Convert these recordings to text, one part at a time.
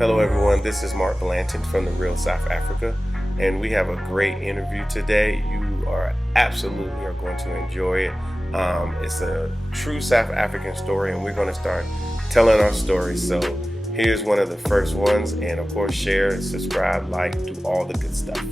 Hello everyone, this is Mark Blanton from the Real South Africa, and we have a great interview today. You are going to enjoy it. It's a true South African story, and we're going to start telling our story. So here's one of the first ones, and of course share, subscribe, like, do all the good stuff.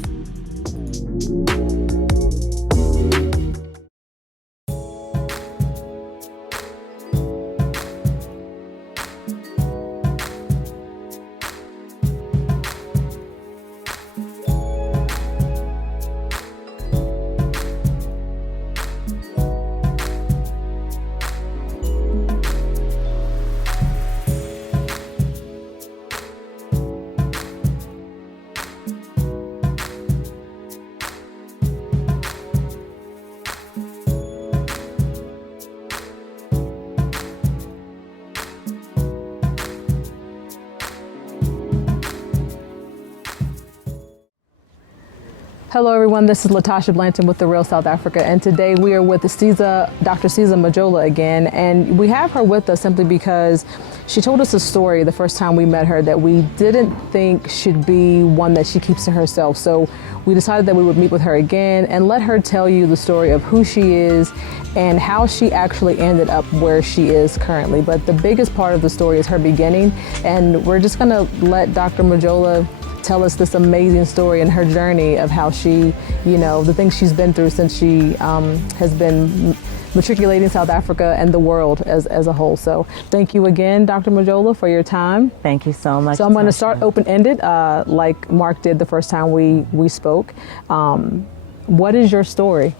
Hello everyone, this is Latasha Blanton with The Real South Africa, and today we are with Dr. Siza Majola again, and we have her with us simply because she told us a story the first time we met her that we didn't think should be one that she keeps to herself. So we decided that we would meet with her again and let her tell you the story of who she is and how she actually ended up where she is currently. But the biggest part of the story is her beginning, and we're just gonna let Dr. Majola tell us this amazing story and her journey of how she, the things she's been through since she has been matriculating South Africa and the world as a whole. So thank you again, Dr. Majola, for your time. Thank you so much. So I'm going to start open-ended, like Mark did the first time we spoke. What is your story?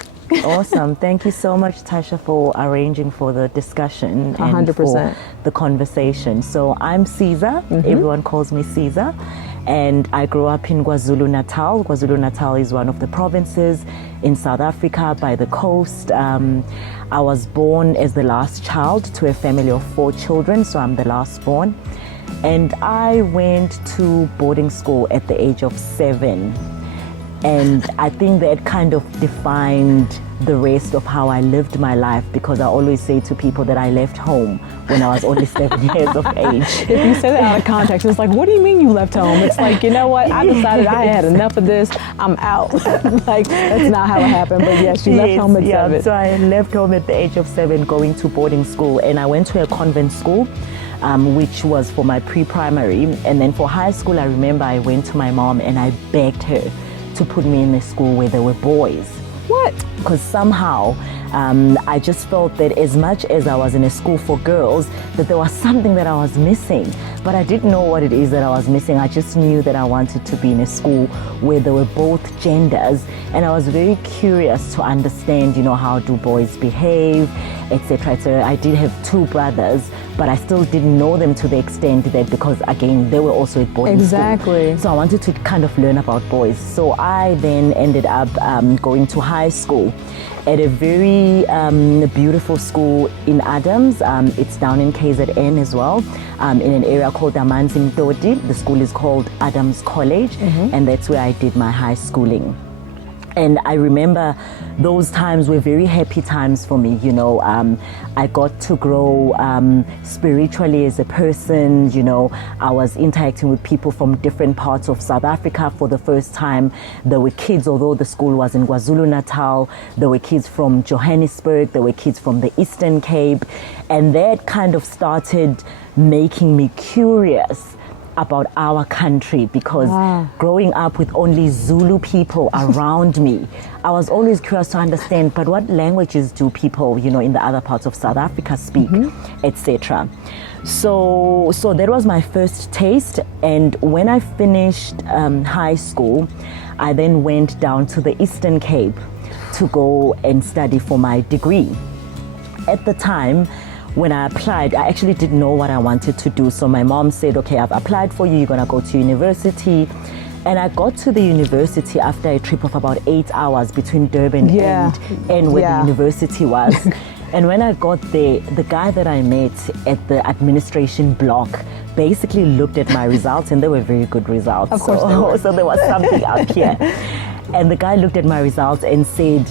Awesome. Thank you so much, Tasha, for arranging for the discussion and 100%. for the conversation. So I'm Siza. Everyone calls me Siza. And I grew up in KwaZulu-Natal. KwaZulu-Natal is one of the provinces in South Africa by the coast. I was born as the last child to a family of 4 children, so I'm the last born. And I went to boarding school at the age of 7. And I think that kind of defined the rest of how I lived my life, because I always say to people that I left home when I was only 7 years of age. If you say that out of context, it's like, what do you mean you left home? It's like, you know what? I decided I had enough of this. I'm out. Like, that's not how it happened. But yes, you left home at 7. So I left home at the age of 7 going to boarding school. And I went to a convent school, which was for my pre-primary. And then for high school, I remember I went to my mom and I begged her to put me in a school where there were boys. What? Because somehow I just felt that as much as I was in a school for girls, that there was something that I was missing. But I didn't know what it is that I was missing. I just knew that I wanted to be in a school where there were both genders. And I was very curious to understand, how do boys behave, etc. So I did have 2 brothers, but I still didn't know them to the extent that, because again, they were also at boarding school. So I wanted to kind of learn about boys. So I then ended up going to high school at a very beautiful school in Adams. It's down in KZN as well, in an area called Amanzi Mtoti. The school is called Adams College, and that's where I did my high schooling. And I remember those times were very happy times for me. I got to grow spiritually as a person. I was interacting with people from different parts of South Africa for the first time. There were kids, although the school was in KwaZulu-Natal, there were kids from Johannesburg, there were kids from the Eastern Cape. And that kind of started making me curious about our country, because growing up with only Zulu people around me, I was always curious to understand, but what languages do people, in the other parts of South Africa speak, etc. So that was my first taste. And when I finished high school, I then went down to the Eastern Cape to go and study for my degree. At the time, when I applied, I actually didn't know what I wanted to do. So my mom said, okay, I've applied for you, you're gonna go to university. And I got to the university after a trip of about 8 hours between Durban and where the university was. And when I got there, the guy that I met at the administration block basically looked at my results, and they were very good results. Of course so there was something up here. And the guy looked at my results and said,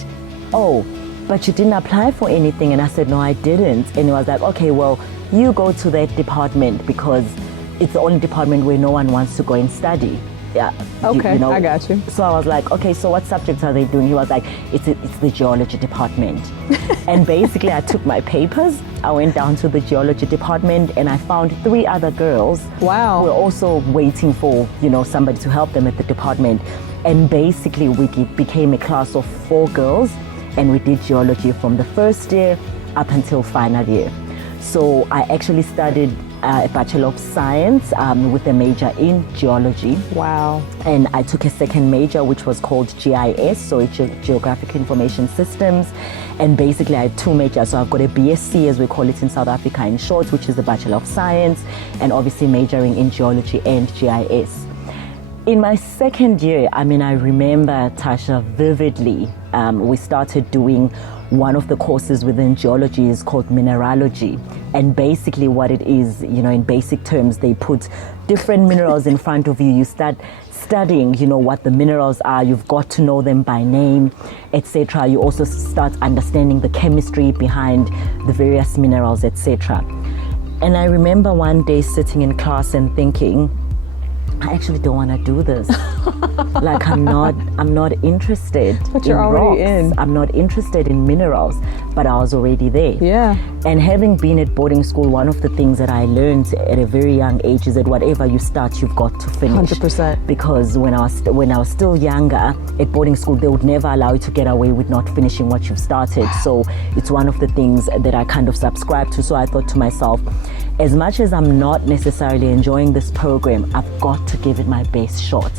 oh, but you didn't apply for anything. And I said, no, I didn't. And he was like, okay, well, you go to that department because it's the only department where no one wants to go and study. Yeah. Okay, I got you. So I was like, okay, so what subjects are they doing? He was like, it's the geology department. And basically I took my papers, I went down to the geology department, and I found 3 other girls. Wow. Who were also waiting for, somebody to help them at the department. And basically we became a class of 4 girls, and we did geology from the first year up until final year. So I actually studied a Bachelor of Science with a major in geology. Wow. And I took a second major, which was called GIS, so it's Geographic Information Systems. And basically I had 2 majors. So I've got a BSc, as we call it in South Africa in short, which is the Bachelor of Science, and obviously majoring in geology and GIS. In my second year, I remember, Tasha, vividly, we started doing one of the courses within geology is called mineralogy. And basically what it is, in basic terms, they put different minerals in front of you. You start studying, what the minerals are. You've got to know them by name, etc. You also start understanding the chemistry behind the various minerals, etc. And I remember one day sitting in class and thinking, I actually don't want to do this. Like I'm not interested. But you're already rocks. I'm not interested in minerals, but I was already there. Yeah. And having been at boarding school, one of the things that I learned at a very young age is that whatever you start, you've got to finish. 100%. Because when I was still younger at boarding school, they would never allow you to get away with not finishing what you've started. So it's one of the things that I kind of subscribe to. So I thought to myself, as much as I'm not necessarily enjoying this program, I've got to give it my best shot.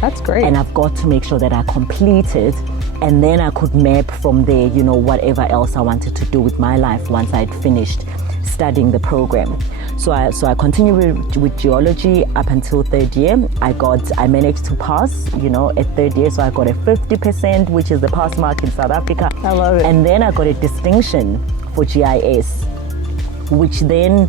That's great. And I've got to make sure that I complete it, and then I could map from there, whatever else I wanted to do with my life once I'd finished studying the program. So I continued with geology up until 3rd year. I managed to pass, at 3rd year, so I got a 50%, which is the pass mark in South Africa. I love it. And then I got a distinction for GIS, which then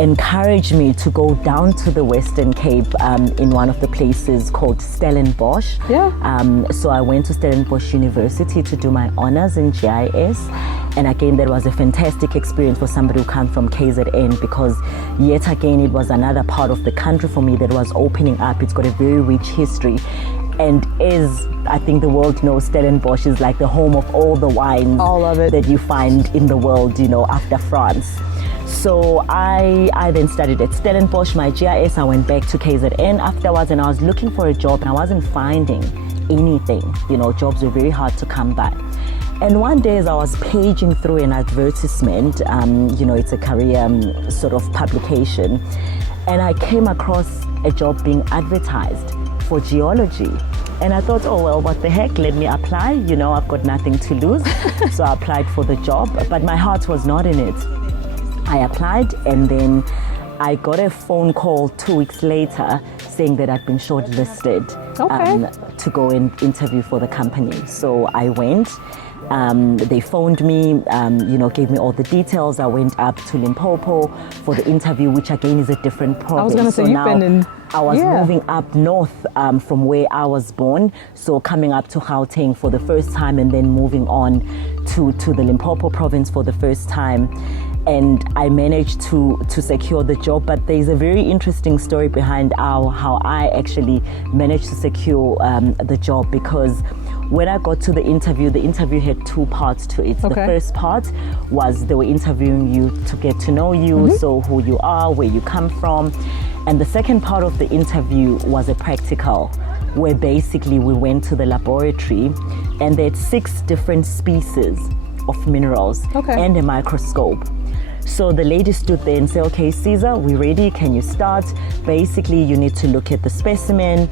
encouraged me to go down to the Western Cape in one of the places called Stellenbosch. Yeah. So I went to Stellenbosch University to do my honors in GIS. And again, that was a fantastic experience for somebody who comes from KZN, because yet again, it was another part of the country for me that was opening up. It's got a very rich history. And as I think the world knows, Stellenbosch is like the home of all the wines. All of it. That you find in the world, after France. So I then studied at Stellenbosch, my GIS. I went back to KZN afterwards, and I was looking for a job, and I wasn't finding anything. Jobs were very hard to come by. And one day as I was paging through an advertisement, it's a career sort of publication, and I came across a job being advertised for geology. And I thought, oh, well, what the heck, let me apply. I've got nothing to lose. So I applied for the job, but my heart was not in it. I applied, and then I got a phone call 2 weeks later saying that I'd been shortlisted to go and interview for the company. So I went. They phoned me, gave me all the details. I went up to Limpopo for the interview, which again is a different province. I was going to say, you've been in... I was moving up north from where I was born, so coming up to Gauteng for the first time, and then moving on to the Limpopo province for the first time. And I managed to secure the job, but there's a very interesting story behind how I actually managed to secure the job, because when I got to the interview had 2 parts to it. Okay. The first part was they were interviewing you to get to know you, so who you are, where you come from. And the second part of the interview was a practical, where basically we went to the laboratory, and they had 6 different species of minerals and a microscope. So the lady stood there and said, okay, Siza, we're ready, can you start? Basically, you need to look at the specimen,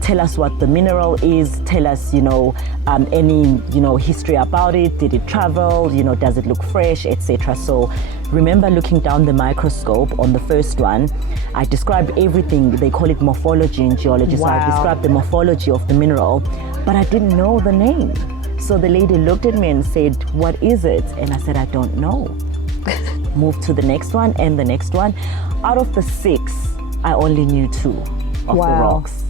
tell us what the mineral is, tell us, any, history about it, did it travel, does it look fresh, etc. So remember looking down the microscope on the first one, I described everything. They call it morphology in geology. Wow. So I described the morphology of the mineral, but I didn't know the name. So the lady looked at me and said, what is it? And I said, I don't know. Moved to the next one and the next one. Out of the 6, I only knew 2 of the rocks.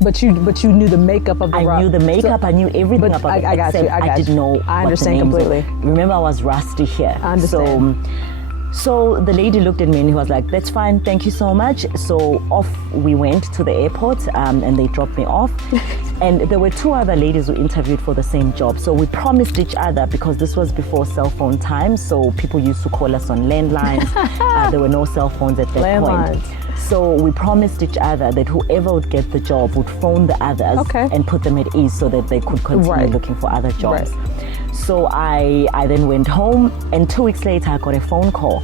But you knew the makeup of the rock. I knew the makeup, So, I knew everything about it. I didn't know I what understand the names completely. were. Remember, I was rusty here. I understand. So So the lady looked at me and he was like, that's fine, thank you so much. So off we went to the airport and they dropped me off. And there were two other ladies who interviewed for the same job. So we promised each other, because this was before cell phone time, so people used to call us on landlines. There were no cell phones at that point. So we promised each other that whoever would get the job would phone the others and put them at ease so that they could continue looking for other jobs. So I then went home, and 2 weeks later I got a phone call,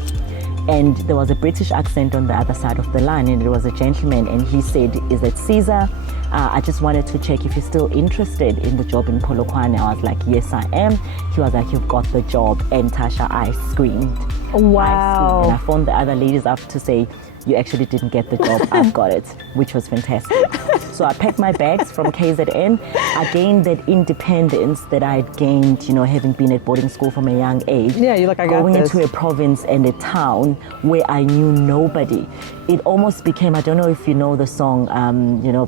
and there was a British accent on the other side of the line, and it was a gentleman, and he said, is it Siza? I just wanted to check if you're still interested in the job in Polokwane. I was like, yes, I am. He was like, you've got the job. And Tasha, I screamed. Wow. And I phoned the other ladies up to say, you actually didn't get the job, I've got it, which was fantastic. So I packed my bags from KZN. I gained that independence that I had gained, having been at boarding school from a young age. Yeah, you're like, I got Going this. into a province and a town where I knew nobody. It almost became, I don't know if you know the song,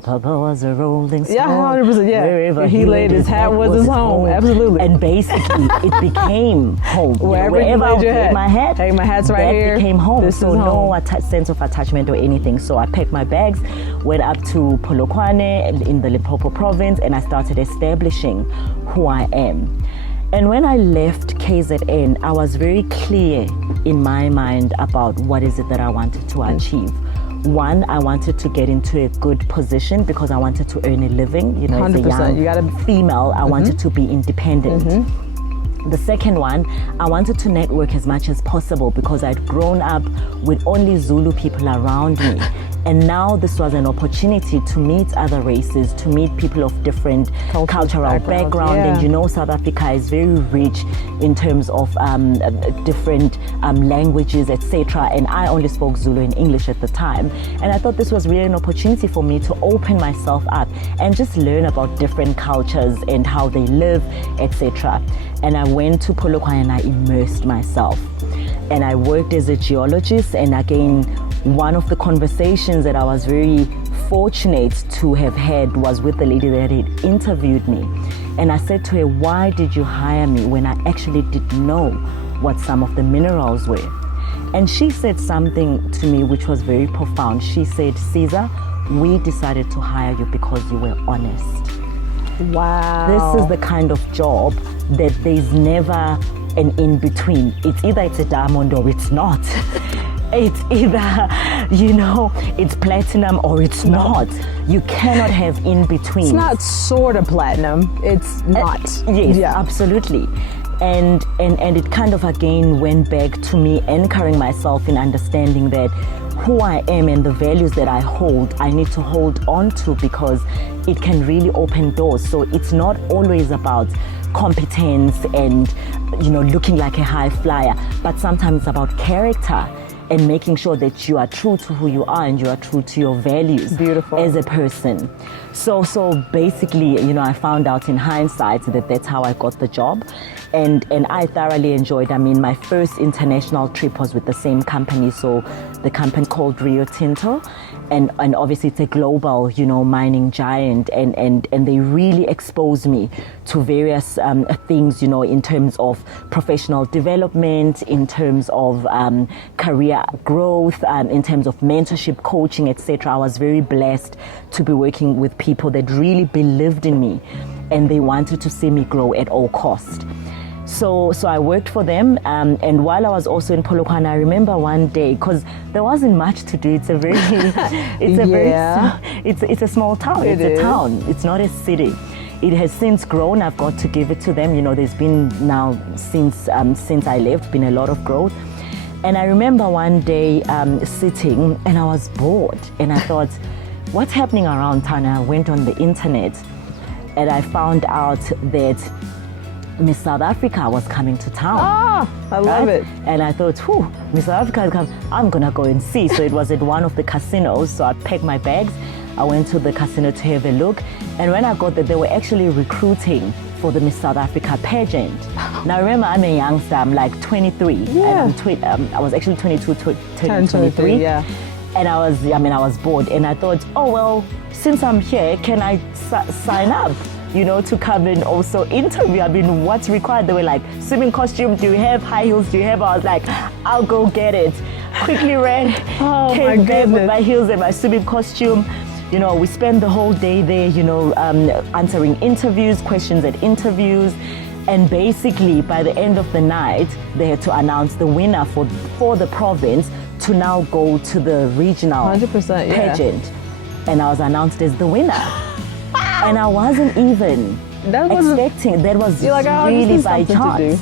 Papa was a rolling stone. Yeah, 100%, yeah. Wherever he laid his hat was his home. Absolutely. And basically, it became home. Wherever I laid my hat. Hey, my hat's right here. That became home. This so is home. No sense of attachment or anything. So I packed my bags, went up to Polokwane in the Limpopo province, and I started establishing who I am. And when I left KZN, I was very clear in my mind about what is it that I wanted to achieve. One, I wanted to get into a good position because I wanted to earn a living. 100%. As a young female, I wanted to be independent. The second one, I wanted to network as much as possible because I'd grown up with only Zulu people around me. And now this was an opportunity to meet other races, to meet people of different cultural background. Yeah. And South Africa is very rich in terms of different languages, etc. And I only spoke Zulu and English at the time. And I thought this was really an opportunity for me to open myself up and just learn about different cultures and how they live, etc. And I went to Polokwane and I immersed myself. And I worked as a geologist, and again, one of the conversations that I was very fortunate to have had was with the lady that had interviewed me. And I said to her, why did you hire me when I actually didn't know what some of the minerals were? And she said something to me which was very profound. She said, Siza, we decided to hire you because you were honest. Wow. This is the kind of job that there's never an in-between. It's either it's a diamond or it's not. It's either, it's platinum or it's not. You cannot have in-between. It's not sort of platinum. It's not. Yes, absolutely. And it kind of again went back to me anchoring myself in understanding that who I am and the values that I hold, I need to hold on to because it can really open doors. So it's not always about competence and, looking like a high flyer, but sometimes it's about character and making sure that you are true to who you are and you are true to your values. Beautiful. As a person. So basically, I found out in hindsight that that's how I got the job. And I thoroughly enjoyed. I mean, my first international trip was with the same company. So the company called Rio Tinto. And obviously it's a global, mining giant. And they really exposed me to various things, in terms of professional development, in terms of career growth, in terms of mentorship, coaching, etc. I was very blessed to be working with people that really believed in me and they wanted to see me grow at all costs. So I worked for them, and while I was also in Polokwane, I remember one day, because there wasn't much to do. It's a very, it's a small town. It's a town. It's not a city. It has since grown. I've got to give it to them. There's been now since I left, been a lot of growth. And I remember one day sitting, and I was bored, and I thought, what's happening around town? And I went on the internet, and I found out that Miss South Africa was coming to town. I love it. And I thought, Miss South Africa is coming. I'm going to go and see. So it was at one of the casinos. So I packed my bags. I went to the casino to have a look. And when I got there, they were actually recruiting for the Miss South Africa pageant. Now, remember, I'm a youngster. I'm like 23. Yeah. And I was actually 22, turning 23. Yeah. And I was bored. And I thought, since I'm here, can I sign up? to come and also interview. I mean, what's required? They were like, swimming costume, do you have high heels? Do you have? I was like, I'll go get it. Quickly ran, came back with my heels and my swimming costume. We spent the whole day there, answering interviews, questions at interviews. And basically, by the end of the night, they had to announce the winner for the province to now go to the regional 100%, yeah. pageant. And I was announced as the winner. And I wasn't even expecting. That was really by chance.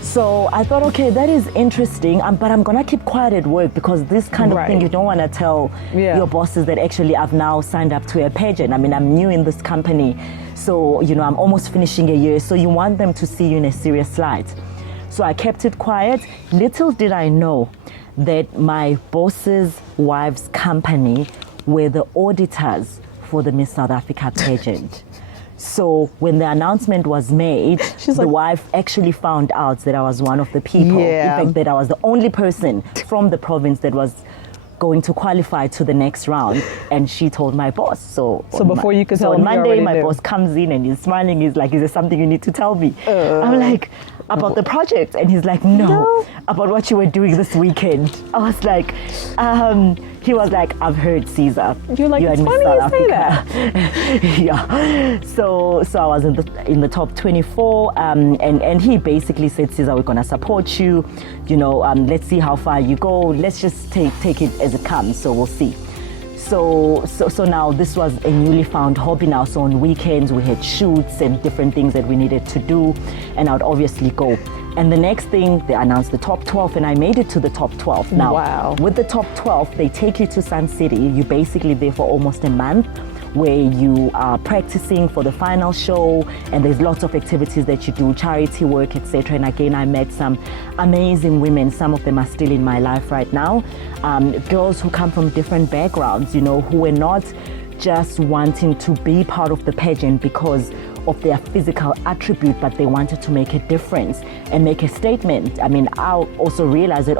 So I thought, okay, that is interesting, but I'm going to keep quiet at work because this kind of thing, you don't want to tell your bosses that actually I've now signed up to a pageant. I mean, I'm new in this company, so, I'm almost finishing a year. So you want them to see you in a serious light. So I kept it quiet. Little did I know that my boss's wife's company were the auditors for the Miss South Africa pageant. So when the announcement was made, the wife actually found out that I was one of the people. Yeah. In fact, that I was the only person from the province that was going to qualify to the next round. And she told my boss. So before you could tell him, on Monday, my boss comes in and he's smiling. He's like, is there something you need to tell me? I'm like, about the project. And he's like, no, about what you were doing this weekend. I was like, he was like, I've heard, Siza. You're like, it's funny you say that. Yeah. So I was in the top 24, and he basically said, Siza, we're gonna support you. Let's see how far you go. Let's just take it as it comes. So we'll see. So now this was a newly found hobby now. So on weekends we had shoots and different things that we needed to do, and I would obviously go. And the next thing, they announced the top 12, and I made it to the top 12. Now, with the top 12, they take you to Sun City. You're basically there for almost a month, where you are practicing for the final show, and there's lots of activities that you do, charity work, etc. And again, I met some amazing women. Some of them are still in my life right now. Girls who come from different backgrounds, who were not just wanting to be part of the pageant because of their physical attribute, but they wanted to make a difference and make a statement. I mean, I also realized that,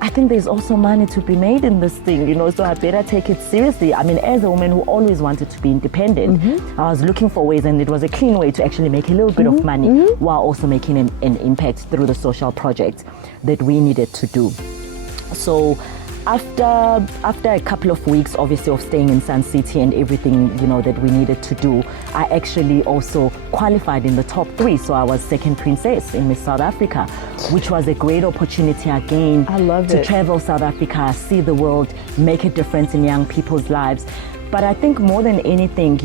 I think there's also money to be made in this thing, so I better take it seriously. I mean, as a woman who always wanted to be independent, I was looking for ways, and it was a clean way to actually make a little bit of money while also making an impact through the social project that we needed to do. So after a couple of weeks, obviously, of staying in Sun City and everything, that we needed to do, I actually also qualified in the top 3. So I was second princess in Miss South Africa, which was a great opportunity again. I love to travel South Africa, see the world, make a difference in young people's lives. But I think more than anything,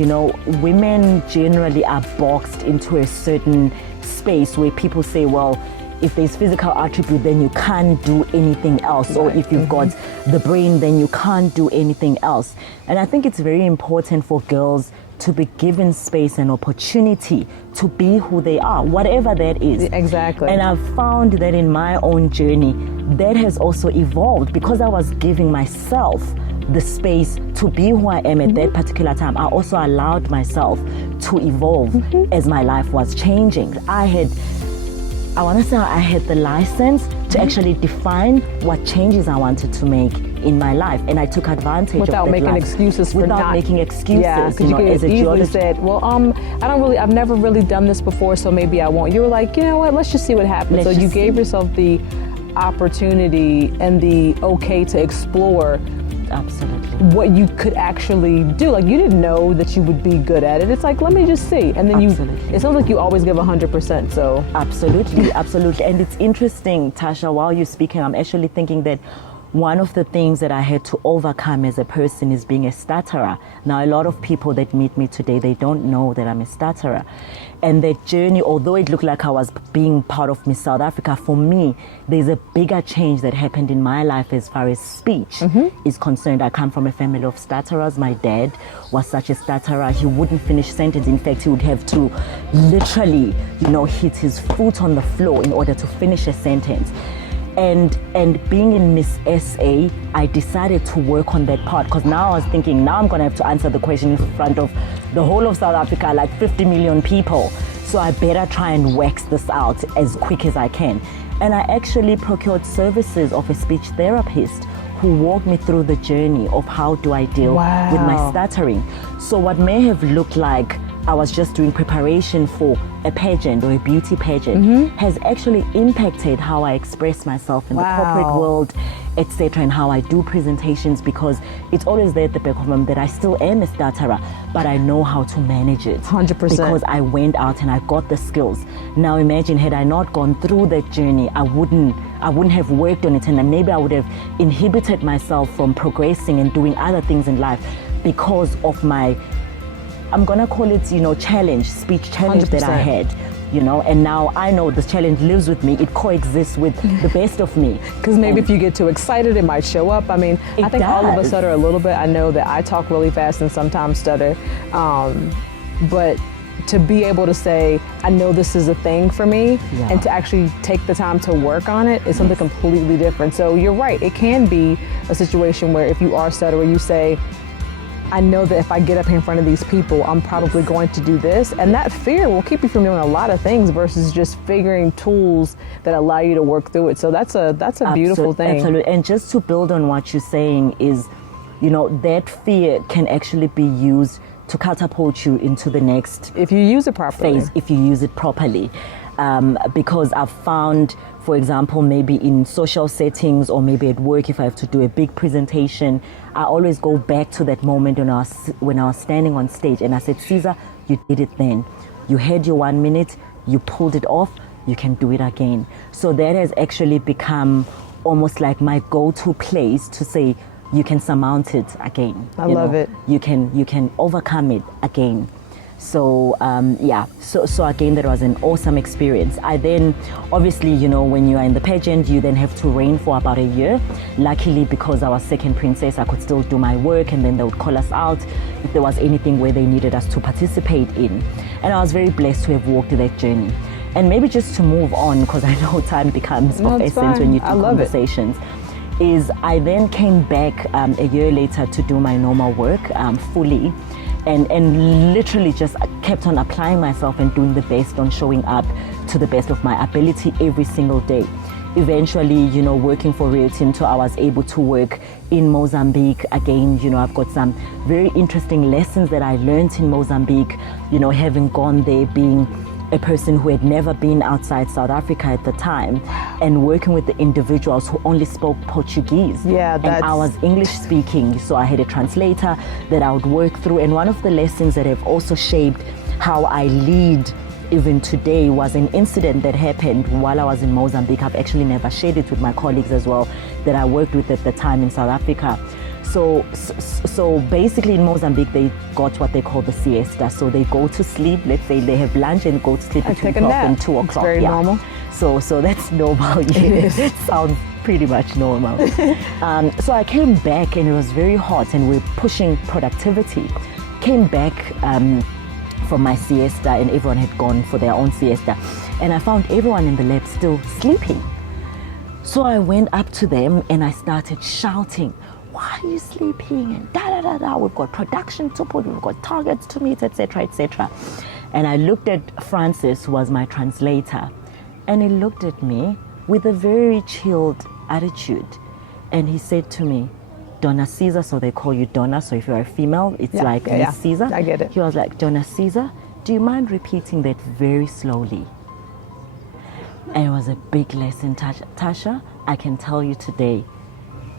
women generally are boxed into a certain space where people say, well, if there's physical attribute, then you can't do anything else. Or if you've got the brain, then you can't do anything else. And I think it's very important for girls to be given space and opportunity to be who they are, whatever that is. Exactly. And I've found that in my own journey, that has also evolved because I was giving myself the space to be who I am at that particular time. I also allowed myself to evolve as my life was changing. I want to say I had the license to actually define what changes I wanted to make in my life, and I took advantage without of that making excuses for without not making excuses. Yeah, because you could as a easily geologist, said, well, I've never really done this before, so maybe I won't. You were like, you know what? Let's just see what happens. So you gave yourself the opportunity and the okay to explore. Absolutely. What you could actually do. Like, you didn't know that you would be good at it. It's like, let me just see. And then it sounds like you always give 100%. So absolutely. And it's interesting, Tasha, while you're speaking, I'm actually thinking that one of the things that I had to overcome as a person is being a stutterer. Now, a lot of people that meet me today, they don't know that I'm a stutterer. And that journey, although it looked like I was being part of Miss South Africa, for me, there's a bigger change that happened in my life as far as speech is concerned. I come from a family of stutterers. My dad was such a stutterer. He wouldn't finish sentence. In fact, he would have to literally, hit his foot on the floor in order to finish a sentence. And being in Miss SA, I decided to work on that part, because now I was thinking, now I'm going to have to answer the question in front of the whole of South Africa, like 50 million people. So I better try and wax this out as quick as I can. And I actually procured services of a speech therapist who walked me through the journey of how do I deal with my stuttering. So what may have looked like I was just doing preparation for a pageant or a beauty pageant has actually impacted how I express myself in the corporate world, etc., and how I do presentations, because it's always there at the back of my mind that I still am a stutterer, but I know how to manage it. 100%. Because I went out and I got the skills. Now imagine, had I not gone through that journey, I wouldn't have worked on it, and then maybe I would have inhibited myself from progressing and doing other things in life because of my, I'm gonna call it, speech challenge 100%. that I had, and now I know this challenge lives with me. It coexists with the best of me. Because maybe if you get too excited, it might show up. I mean, I think all of us stutter a little bit. I know that I talk really fast and sometimes stutter, but to be able to say, I know this is a thing for me, and to actually take the time to work on it is something completely different. So you're right, it can be a situation where if you are stuttering, you say, I know that if I get up here in front of these people, I'm probably going to do this. And that fear will keep you from doing a lot of things versus just figuring tools that allow you to work through it. So that's a beautiful thing. Absolutely. And just to build on what you're saying is, that fear can actually be used to catapult you into the next if you use it properly. phase, if you use it properly. Because I've found, for example, maybe in social settings or maybe at work, if I have to do a big presentation, I always go back to that moment when I was standing on stage and I said, Siza, you did it then. You had your 1 minute, you pulled it off, you can do it again. So that has actually become almost like my go-to place to say, you can surmount it again. I love it. You can overcome it again. So so again, that was an awesome experience. I then, obviously, when you are in the pageant, you then have to reign for about a year. Luckily, because I was second princess, I could still do my work, and then they would call us out if there was anything where they needed us to participate in. And I was very blessed to have walked that journey. And maybe just to move on, because I know time becomes of essence when you do conversations, is I then came back a year later to do my normal work fully. And literally just kept on applying myself and doing the best, on showing up to the best of my ability every single day. Eventually, working for Rio Tinto, I was able to work in Mozambique. Again, I've got some very interesting lessons that I learned in Mozambique, having gone there, being a person who had never been outside South Africa at the time, and working with the individuals who only spoke Portuguese. And I was English speaking, so I had a translator that I would work through. And one of the lessons that have also shaped how I lead even today was an incident that happened while I was in Mozambique. I've actually never shared it with my colleagues as well that I worked with at the time in South Africa. So basically in Mozambique, they got what they call the siesta. So they go to sleep, let's say they have lunch and go to sleep between 12 and 2 o'clock. It's very normal. So that's normal. It sounds pretty much normal. So I came back and it was very hot and we're pushing productivity. Came back from my siesta and everyone had gone for their own siesta. And I found everyone in the lab still sleeping. So I went up to them and I started shouting, why are you sleeping? And da da da da. We've got production to put, we've got targets to meet, etc., etc. And I looked at Francis, who was my translator, and he looked at me with a very chilled attitude. And he said to me, Donna Siza, so they call you Donna, so if you're a female, it's like Miss Siza. I get it. He was like, Donna Siza, do you mind repeating that very slowly? And it was a big lesson, Tasha. I can tell you today,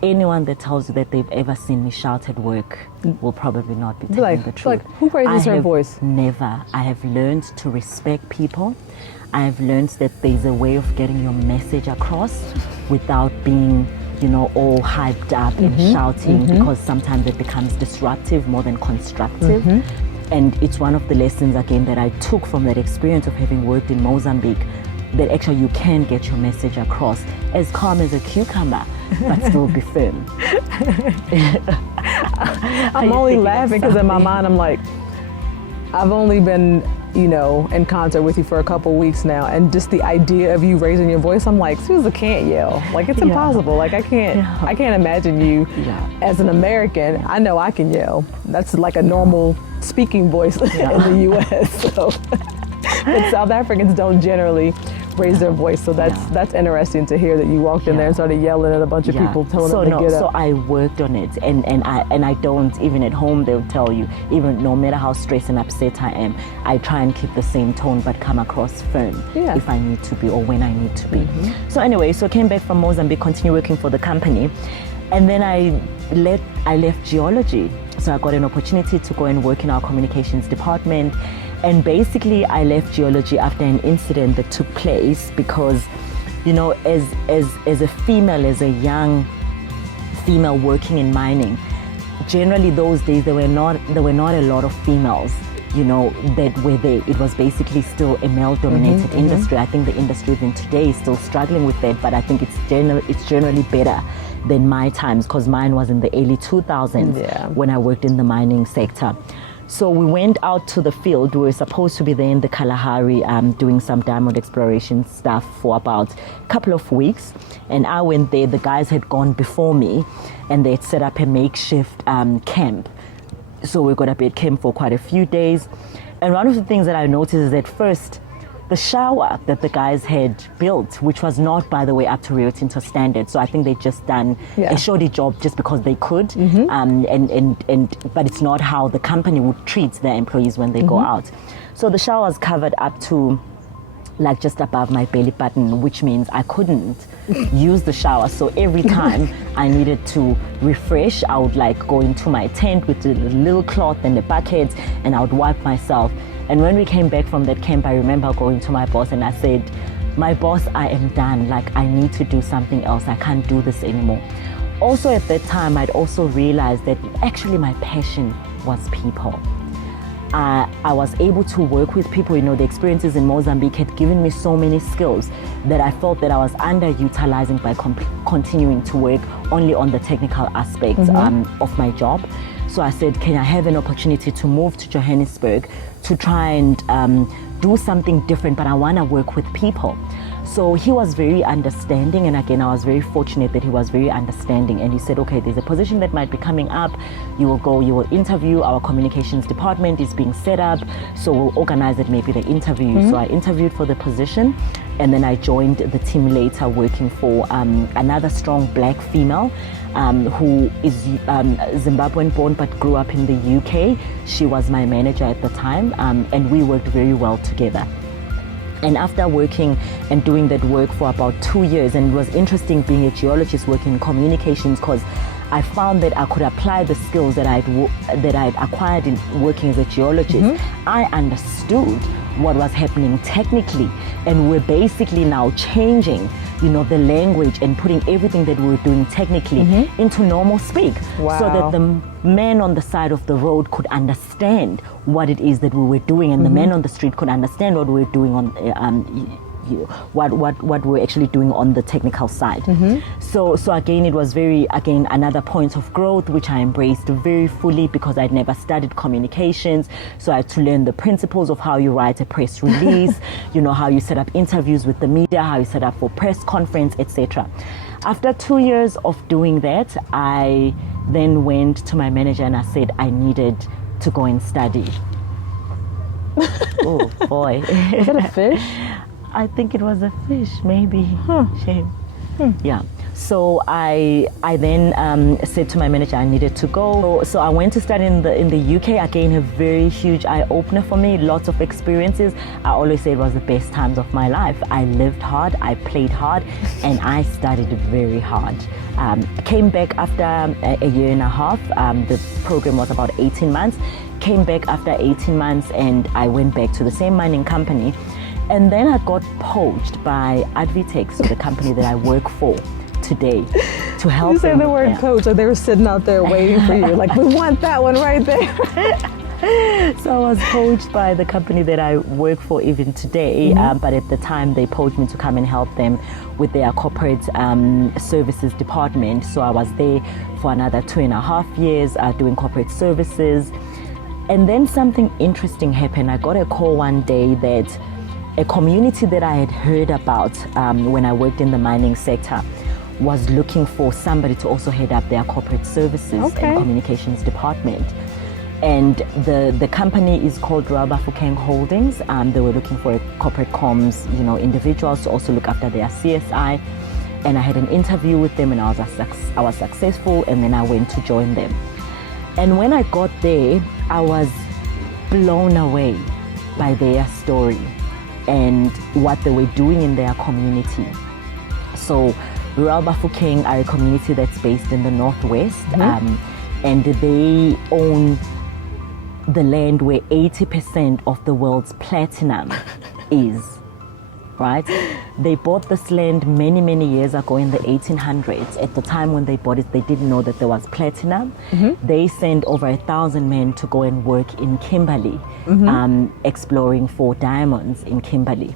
anyone that tells you that they've ever seen me shout at work will probably not be telling the truth. Like, who raises her voice? Never. I have learned to respect people. I have learned that there's a way of getting your message across without being, all hyped up and shouting, because sometimes it becomes disruptive more than constructive. And it's one of the lessons, again, that I took from that experience of having worked in Mozambique, that actually you can get your message across as calm as a cucumber, but still be firm. I'm only laughing because in my mind I'm like, I've only been, in concert with you for a couple weeks now, and just the idea of you raising your voice, I'm like, Siza can't yell. Like, it's impossible. Like, I can't imagine you as an American. I know I can yell. That's like a normal speaking voice in the U.S. So. But South Africans don't generally raise their voice. So that's interesting to hear that you walked in there and started yelling at a bunch of people, telling them to get up. So I worked on it, and I don't, even at home they'll tell you, even no matter how stressed and upset I am, I try and keep the same tone but come across firm if I need to be or when I need to be. So anyway, so I came back from Mozambique, continued working for the company, and then I left geology. So I got an opportunity to go and work in our communications department. And basically I left geology after an incident that took place because, you know, as a female, as a young female working in mining, generally those days there were not a lot of females, you know, that were there. It was basically still a male-dominated industry. I think the industry even today is still struggling with that, but I think it's generally better than my times, because mine was in the early 2000s when I worked in the mining sector. So we went out to the field. We were supposed to be there in the Kalahari doing some diamond exploration stuff for about a couple of weeks. And I went there. The guys had gone before me and they had set up a makeshift camp. So we got up at camp for quite a few days. And one of the things that I noticed is that first, the shower that the guys had built, which was not, by the way, up to Rio Tinto standards. So I think they'd just done a shoddy job just because they could. But it's not how the company would treat their employees when they go out. So the shower was covered up to like just above my belly button, which means I couldn't use the shower. So every time I needed to refresh, I would like go into my tent with a little cloth and a bucket, and I would wipe myself. And when we came back from that camp, I remember going to my boss and I said, "My boss, I am done. Like, I need to do something else. I can't do this anymore." Also at that time, I'd also realized that actually my passion was people. I was able to work with people. You know, the experiences in Mozambique had given me so many skills that I felt that I was underutilizing by continuing to work only on the technical aspects of my job. So I said, can I have an opportunity to move to Johannesburg to try and do something different, but I want to work with people. So he was very understanding, and again, I was very fortunate that he was very understanding, and he said, okay, there's a position that might be coming up. You will go, you will interview. Our communications department is being set up, so we'll organize it, maybe the interview. So I interviewed for the position, and then I joined the team later working for another strong black female who is Zimbabwean born but grew up in the UK. She was my manager at the time, and we worked very well together. And after working and doing that work for about 2 years, and it was interesting being a geologist working in communications, because I found that I could apply the skills that I'd acquired in working as a geologist. I understood what was happening technically, and we're basically now changing, you know, the language and putting everything that we were doing technically into normal speak, so that the man on the side of the road could understand what it is that we were doing, and the man on the street could understand what we were doing on what we're actually doing on the technical side. So again, it was another point of growth, which I embraced very fully, because I'd never studied communications. So I had to learn the principles of how you write a press release, you know, how you set up interviews with the media, how you set up for press conference, etc. After 2 years of doing that, I then went to my manager and I said I needed to go and study. Oh boy. Was that a fish? I think it was a fish, maybe. Shame. Yeah. So I then said to my manager I needed to go. So I went to study in the UK. Again, a very huge eye opener for me. Lots of experiences. I always say it was the best times of my life. I lived hard, I played hard, and I studied very hard. I came back after a year and a half. The program was about 18 months. Came back after 18 months, and I went back to the same mining company. And then I got poached by Advitex, the company that I work for today, to help. You said the word coach, like they were sitting out there waiting for you, like, we want that one right there. So I was poached by the company that I work for even today, but at the time they poached me to come and help them with their corporate services department. So I was there for another 2.5 years doing corporate services. And then something interesting happened. I got a call one day that a community that I had heard about when I worked in the mining sector was looking for somebody to also head up their corporate services and communications department. And the company is called Royal Bafokeng Holdings. They were looking for a corporate comms, individuals to also look after their CSI. And I had an interview with them, and I was successful, and then I went to join them. And when I got there, I was blown away by their story and what they were doing in their community. So Royal Bafokeng are a community that's based in the Northwest, and they own the land where 80% of the world's platinum is, right? They bought this land many, many years ago in the 1800s. At the time when they bought it, they didn't know that there was platinum. They sent over 1,000 men to go and work in Kimberley, exploring for diamonds in Kimberley.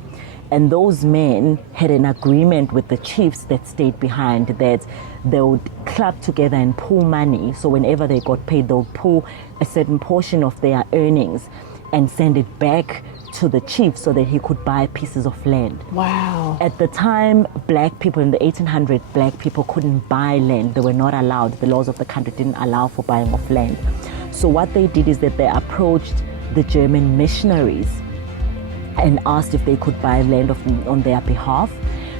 And those men had an agreement with the chiefs that stayed behind that they would club together and pool money. So whenever they got paid, they would pool a certain portion of their earnings and send it back to the chief so that he could buy pieces of land. Wow. At the time, black people in the 1800s, black people couldn't buy land. They were not allowed. The laws of the country didn't allow for buying of land. So what they did is that they approached the German missionaries and asked if they could buy land on their behalf.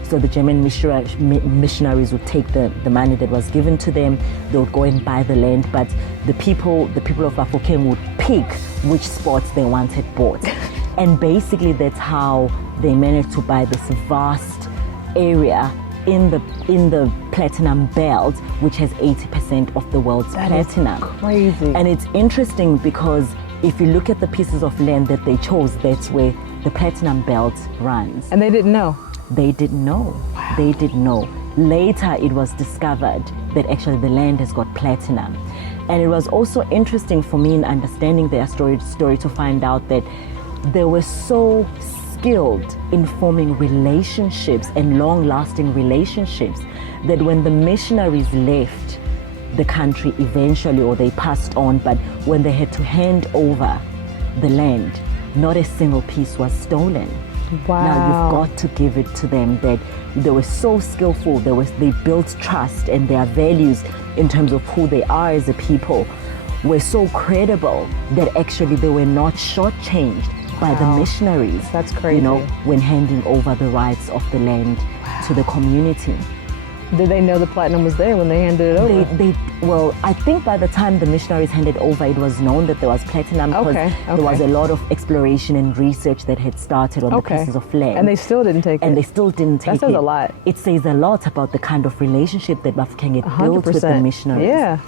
So the German missionaries would take the money that was given to them. They would go and buy the land, but the people of Bafokeng would pick which spots they wanted bought. And basically that's how they managed to buy this vast area in the platinum belt, which has 80% of the world's platinum. Crazy. And it's interesting because if you look at the pieces of land that they chose, that's where the platinum belt runs. And they didn't know? They didn't know. Wow. They didn't know. Later it was discovered that actually the land has got platinum. And it was also interesting for me in understanding their story to find out that they were so skilled in forming relationships and long-lasting relationships that when the missionaries left the country eventually, or they passed on, but when they had to hand over the land, not a single piece was stolen. Wow. Now you've got to give it to them that they were so skillful. They built trust, and their values in terms of who they are as a people were so credible that actually they were not shortchanged by the missionaries. That's crazy. When handing over the rights of the land to the community. Did they know the platinum was there when they handed it over? Well, I think by the time the missionaries handed over, it was known that there was platinum because there was a lot of exploration and research that had started on the pieces of land. And they still didn't take it? And they still didn't take it. That says a lot. It says a lot about the kind of relationship that Bafokeng had built with the missionaries. Yeah.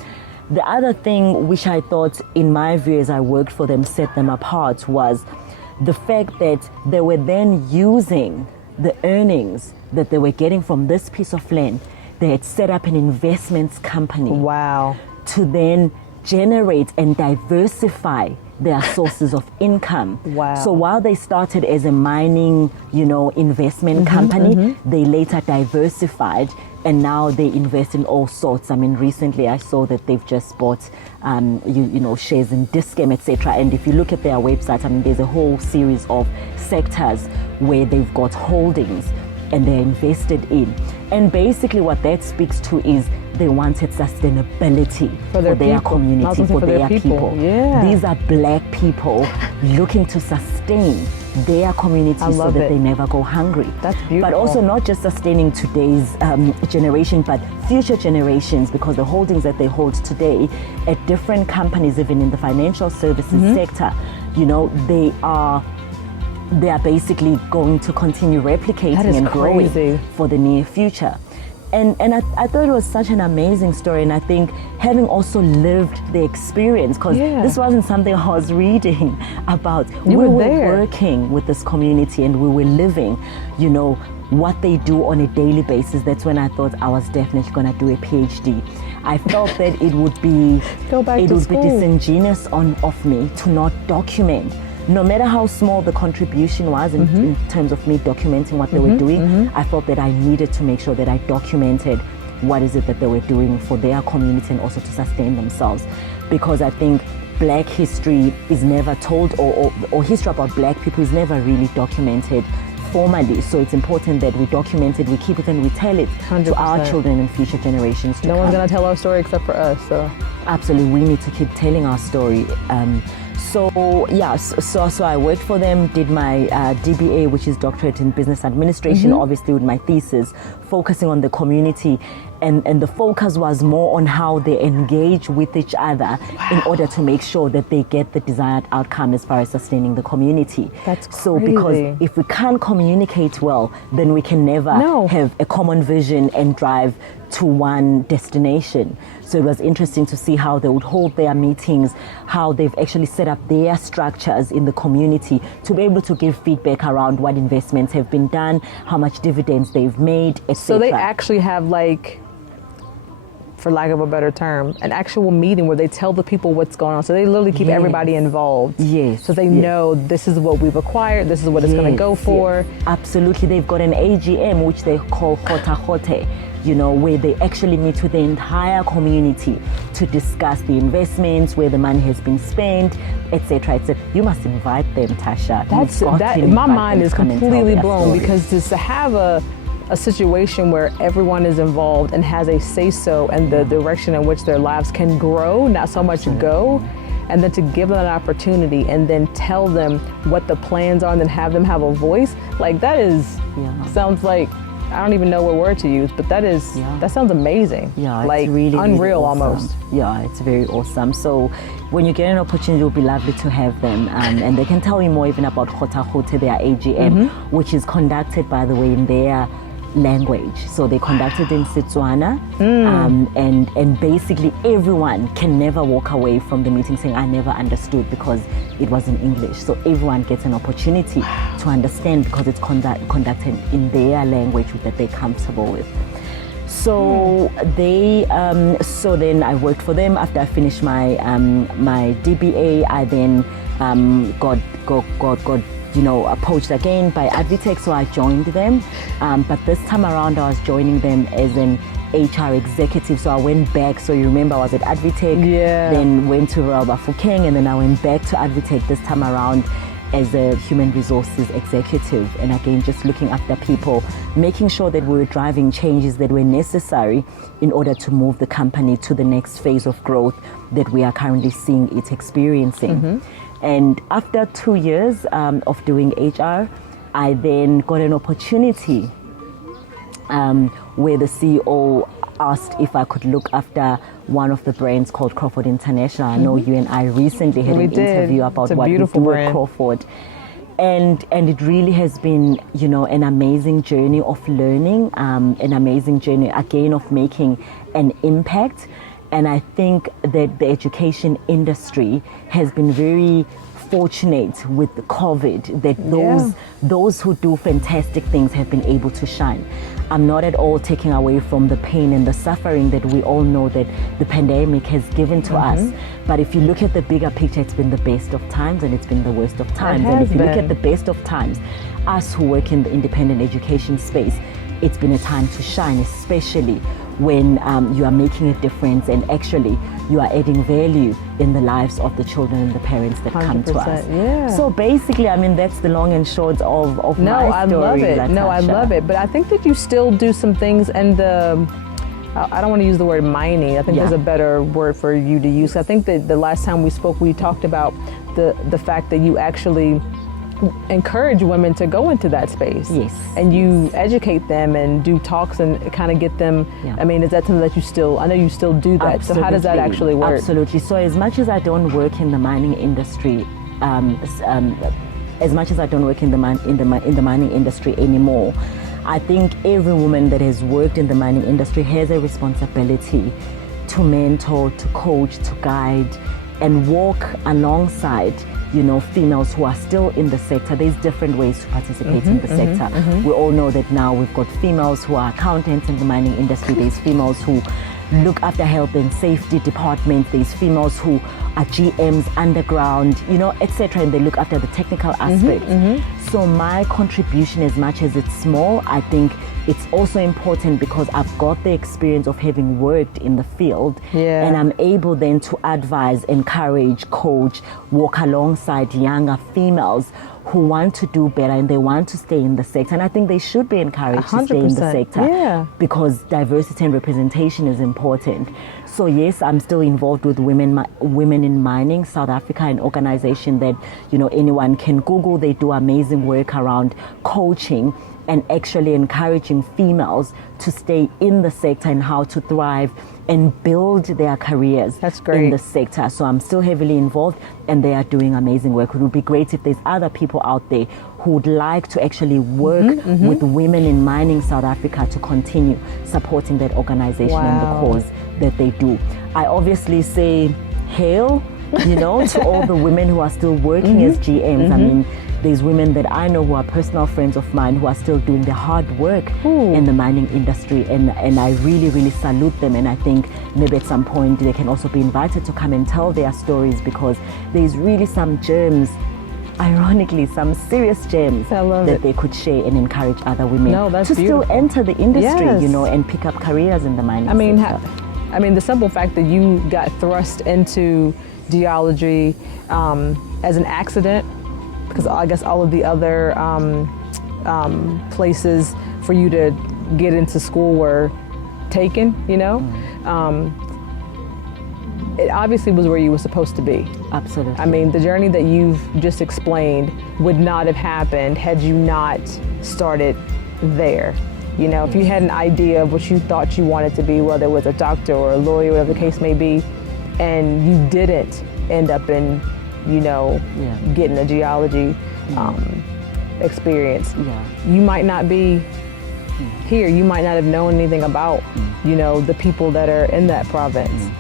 The other thing which I thought, in my view, as I worked for them, set them apart was the fact that they were then using the earnings that they were getting from this piece of land. They had set up an investments company. Wow. To then generate and diversify their sources of income. Wow. So while they started as a mining, investment company, they later diversified, and now they invest in all sorts. I mean, recently I saw that they've just bought, shares in Discam, etc. And if you look at their website, I mean, there's a whole series of sectors where they've got holdings and they're invested in. And basically what that speaks to is they wanted sustainability for their community, for their people. Yeah. These are black people looking to sustain their community so that they never go hungry. That's beautiful. But also not just sustaining today's generation, but future generations, because the holdings that they hold today at different companies, even in the financial services sector, they are basically going to continue replicating and growing for the near future. And I thought it was such an amazing story, and I think having also lived the experience, because this wasn't something I was reading about. We were working with this community and we were living, what they do on a daily basis. That's when I thought I was definitely going to do a PhD. I felt that it would be disingenuous of me to not document. No matter how small the contribution was in terms of me documenting what they were doing, I felt that I needed to make sure that I documented what is it that they were doing for their community and also to sustain themselves. Because I think black history is never told, or history about black people is never really documented formally. So it's important that we document it, we keep it, and we tell it 100%. To our children and future generations to come. No one's going to tell our story except for us, so Absolutely, we need to keep telling our story. So I worked for them, did my DBA, which is Doctorate in Business Administration, obviously with my thesis, focusing on the community. And the focus was more on how they engage with each other in order to make sure that they get the desired outcome as far as sustaining the community. That's crazy. So because if we can't communicate well, then we can never have a common vision and drive to one destination. So it was interesting to see how they would hold their meetings, how they've actually set up their structures in the community to be able to give feedback around what investments have been done, how much dividends they've made, etc. So they actually have, like, for lack of a better term, an actual meeting where they tell the people what's going on. So they literally keep everybody involved. Yes. So they know this is what we've acquired, this is what it's going to go for. Yes. Absolutely. They've got an AGM, which they call Hote, where they actually meet with the entire community to discuss the investments, where the money has been spent, etc. You must invite them, Tasha. My mind is completely blown, because just to have a situation where everyone is involved and has a say-so and the direction in which their lives can grow, not so much go, and then to give them an opportunity and then tell them what the plans are and then have them have a voice, like that is, sounds like, I don't even know what word to use, but that sounds amazing. Yeah, it's like really, unreal, really awesome. Almost. Yeah, it's very awesome. So when you get an opportunity, it will be lovely to have them. And they can tell you more even about Hote, their AGM, which is conducted, by the way, in their language. So they conducted in Setswana, and basically everyone can never walk away from the meeting saying, I never understood, because it was in English. So everyone gets an opportunity to understand because it's conducted in their language that they're comfortable with. So so then I worked for them. After I finished my my DBA, I then got approached again by Advitech, so I joined them. But this time around, I was joining them as an HR executive. So I went back. So you remember, I was at Advitech, then went to Royal Bafokeng, and then I went back to Advitech this time around as a human resources executive. And again, just looking after people, making sure that we were driving changes that were necessary in order to move the company to the next phase of growth that we are currently seeing it experiencing. And after 2 years of doing HR, I then got an opportunity where the CEO asked if I could look after one of the brands called Crawford International. I know you and I recently had an interview about what we do at Crawford. And it really has been, an amazing journey of learning, an amazing journey, again, of making an impact. And I think that the education industry has been very fortunate with COVID that those who do fantastic things have been able to shine. I'm not at all taking away from the pain and the suffering that we all know that the pandemic has given to us. But if you look at the bigger picture, it's been the best of times and it's been the worst of times. And if you look at the best of times, us who work in the independent education space, it's been a time to shine, especially when you are making a difference and actually you are adding value in the lives of the children and the parents that come to us. Yeah. So basically, I mean, that's the long and short of my story. Love it. Latasha. No, I love it. But I think that you still do some things, and I don't want to use the word mining. I think there's a better word for you to use. I think that the last time we spoke, we talked about the fact that you actually encourage women to go into that space. Yes. And you educate them and do talks and kind of get them, I mean, is that something that you still, I know you still do that. Absolutely. So how does that actually work? Absolutely. So as much as I don't work in the mining industry, as much as I don't work in the mining industry anymore, I think every woman that has worked in the mining industry has a responsibility to mentor, to coach, to guide, and walk alongside females who are still in the sector. There's different ways to participate in the sector. We all know that now we've got females who are accountants in the mining industry. There's females who look after health and safety departments. There's females who are GMs underground, etc. And they look after the technical aspects. So my contribution, as much as it's small, I think it's also important because I've got the experience of having worked in the field, Yeah. and I'm able then to advise, encourage, coach, walk alongside younger females who want to do better and they want to stay in the sector. And I think they should be encouraged to stay in the 100%. sector, Yeah. because diversity and representation is important. So yes, I'm still involved with Women in Mining South Africa, an organization that, you know, anyone can Google. They do amazing work around coaching and actually encouraging females to stay in the sector and how to thrive and build their careers. That's great. In the sector. So I'm still heavily involved, and they are doing amazing work. It would be great if there's other people out there who would like to actually work with Women in Mining South Africa to continue supporting that organization and the Wow. cause that they do. I obviously say hail, you know, to all the women who are still working as GMs. I mean, there's women that I know who are personal friends of mine who are still doing the hard work in the mining industry, and I really, really salute them. And I think maybe at some point they can also be invited to come and tell their stories, because there's really some gems, ironically, some serious gems I love that it. they could share and encourage other women No, that's to beautiful. still enter the industry, Yes. you know, and pick up careers in the mining I mean, sector. the simple fact that you got thrust into geology as an accident, because I guess all of the other places for you to get into school were taken, you know? It obviously was where you were supposed to be. Absolutely. I mean, the journey that you've just explained would not have happened had you not started there. You know, if you had an idea of what you thought you wanted to be, whether it was a doctor or a lawyer, whatever the case may be, and you didn't end up in, you know, getting a geology experience, you might not be here. You might not have known anything about, you know, the people that are in that province.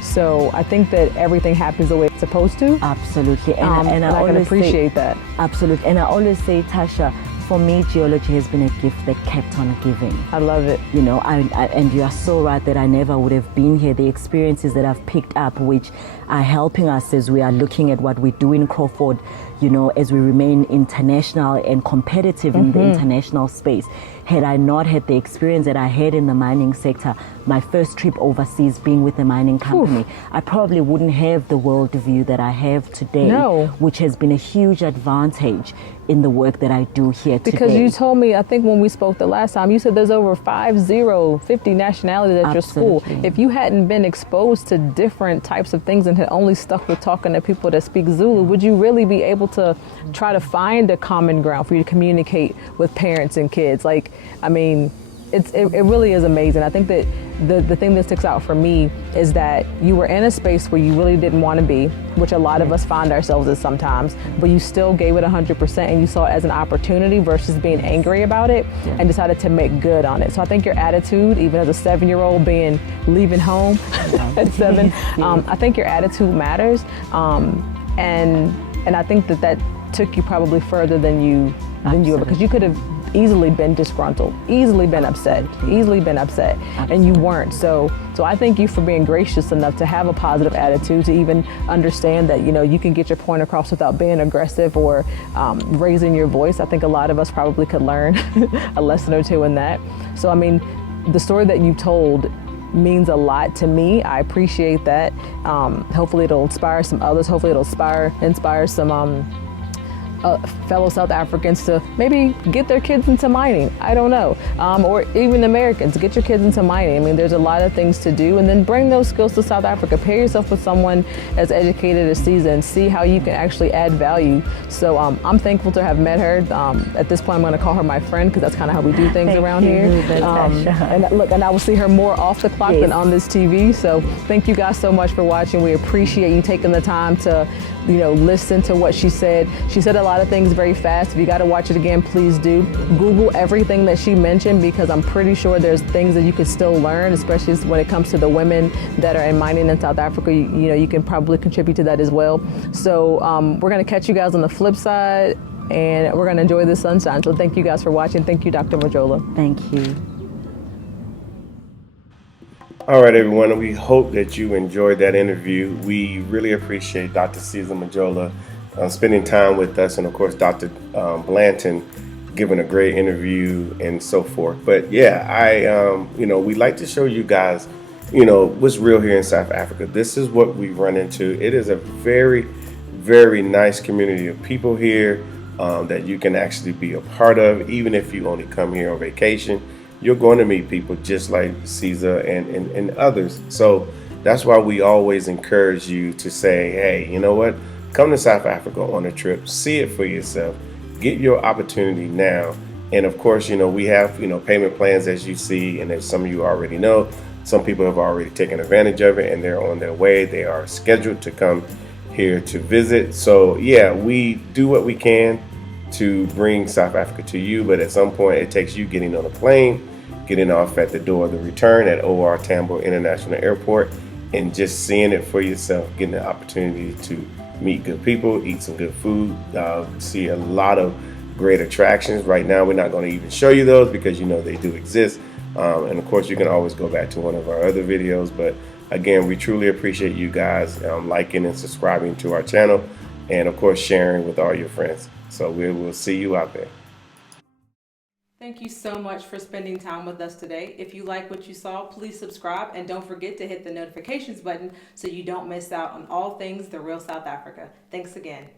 So I think that everything happens the way it's supposed to. Absolutely. And I can always appreciate that. Absolutely. And I always say, Tasha, for me, geology has been a gift that kept on giving. I love it. You know, and you are so right that I never would have been here. The experiences that I've picked up, which are helping us as we are looking at what we do in Crawford, you know, as we remain international and competitive in the international space. Had I not had the experience that I had in the mining sector, my first trip overseas being with a mining company, I probably wouldn't have the world view that I have today, No. which has been a huge advantage in the work that I do here Because today. you told me, I think when we spoke the last time, you said there's over 50 nationalities at your school. Absolutely. If you hadn't been exposed to different types of things and had only stuck with talking to people that speak Zulu, would you really be able to try to find a common ground for you to communicate with parents and kids? Like, I mean, it really is amazing. I think that the thing that sticks out for me is that you were in a space where you really didn't want to be, which a lot of us find ourselves in sometimes, but you still gave it 100% and you saw it as an opportunity versus being angry about it and decided to make good on it. So I think your attitude, even as a 7-year-old leaving home at 7, I think your attitude matters. And I think that took you probably further than you were, because you could have easily been disgruntled, easily been upset, and you weren't. So I thank you for being gracious enough to have a positive attitude, to even understand that, you know, you can get your point across without being aggressive or raising your voice. I think a lot of us probably could learn a lesson or two in that. So I mean, the story that you told means a lot to me. I appreciate that. Hopefully it'll inspire some others. Hopefully it'll inspire some fellow South Africans to maybe get their kids into mining. I don't know. Or even Americans, get your kids into mining. I mean, there's a lot of things to do, and then bring those skills to South Africa. Pair yourself with someone as educated as Siza and see how you can actually add value. So I'm thankful to have met her. At this point, I'm going to call her my friend, because that's kind of how we do things around here. And look, and I will see her more off the clock than on this TV. So thank you guys so much for watching. We appreciate you taking the time to, you know, listen to what she said. She said a lot of things very fast. If you got to watch it again, please do. Google everything that she mentioned, because I'm pretty sure there's things that you can still learn, especially when it comes to the women that are in mining in South Africa. You know, you can probably contribute to that as well. So we're going to catch you guys on the flip side, and we're going to enjoy the sunshine. So thank you guys for watching. Thank you, Dr. Majola. Thank you. All right, everyone. We hope that you enjoyed that interview. We really appreciate Dr. Siza Majola spending time with us, and of course, Dr. Blanton giving a great interview and so forth. But yeah, we like to show you guys, what's real here in South Africa. This is what we run into. It is a very, very nice community of people here that you can actually be a part of, even if you only come here on vacation. You're going to meet people just like Caesar and others. So that's why we always encourage you to say, hey, you know what? Come to South Africa on a trip, see it for yourself, get your opportunity now. And of course, we have, payment plans as you see, and as some of you already know, some people have already taken advantage of it and they're on their way. They are scheduled to come here to visit. So yeah, we do what we can to bring South Africa to you, but at some point it takes you getting on a plane, getting off at the door of the return at OR Tambo International Airport, and just seeing it for yourself, getting the opportunity to meet good people, eat some good food, see a lot of great attractions. Right now, we're not going to even show you those because they do exist. And of course, you can always go back to one of our other videos. But again, we truly appreciate you guys liking and subscribing to our channel, and of course, sharing with all your friends. So we will see you out there. Thank you so much for spending time with us today. If you like what you saw, please subscribe and don't forget to hit the notifications button so you don't miss out on all things The Real South Africa. Thanks again.